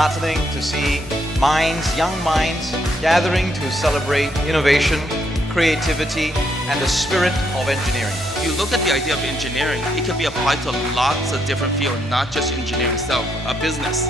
heartening to see young minds, gathering to celebrate innovation, creativity, and the spirit of engineering. If you look at the idea of engineering, it can be applied to lots of different fields, not just engineering itself, a business.